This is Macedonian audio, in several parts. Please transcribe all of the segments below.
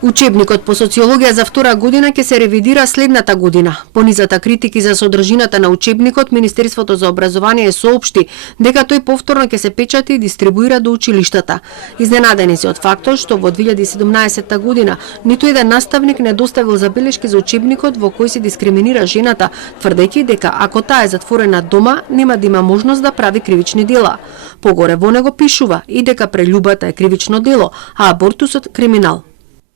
Учебникот по социологија за втора година ќе се ревидира следната година. По низата критики за содржината на учебникот, Министерството за образование соопшти дека тој повторно ќе се печати и дистрибуира до училиштата. Изненадени се од фактот што во 2017 година ниту еден наставник не доставил забелешки за учебникот во кој се дискриминира жената, тврдејќи дека ако таа е затворена дома, нема да има можност да прави кривични дела. Погоре во него пишува и дека прељубата е кривично дело, а абортусот криминал.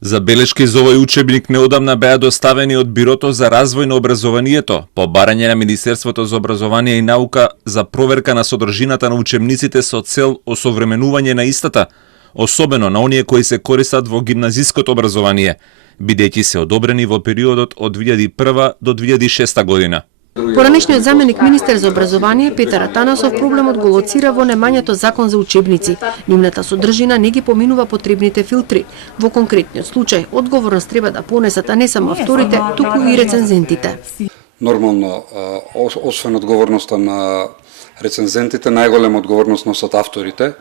Забелешки за овој учебник неодамна беа доставени од Бирото за развој на образованието, по барање на Министерството за образование и наука за проверка на содржината на учебниците со цел осовременување на истата, особено на оние кои се користат во гимназиското образование, бидејќи се одобрени во периодот од 2001 до 2006 година. Поранешниот заменик министер за образование Петар Атанасов проблемот го лоцира во немањето закон за учебници. Нивната содржина не ги поминува потребните филтри. Во конкретниот случај, одговорност треба да понесат не само авторите, туку и рецензентите. Нормално, освен одговорноста на рецензентите, најголема одговорност носат авторите,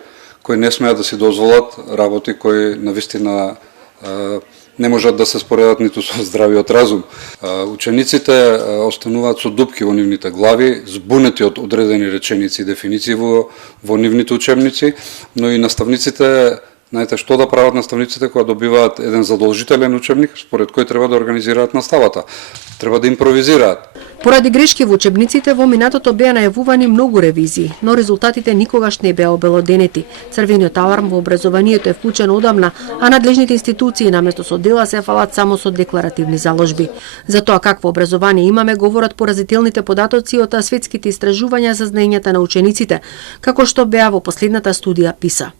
кои не смеат да си дозволат работи кои навистина не можат да се споредат ниту со здравиот разум. Учениците остануваат со дупки во нивните глави, збунети од одредени реченици и дефиниции во нивните учебници, но и наставниците, знаете што да прават наставниците кога добиваат еден задолжителен учебник, според кој треба да организираат наставата. Треба да импровизираат. Поради грешки во учебниците во минатото беа најавувани многу ревизии, но резултатите никогаш не беа обелоденети. Црвениот аларм во образованието е вклучен одамна, а надлежните институции наместо со дела се фалат само со декларативни заложби. За тоа какво образование имаме говорат поразителните податоци од светските истражувања за знаењата на учениците, како што беа во последната студија ПИСА.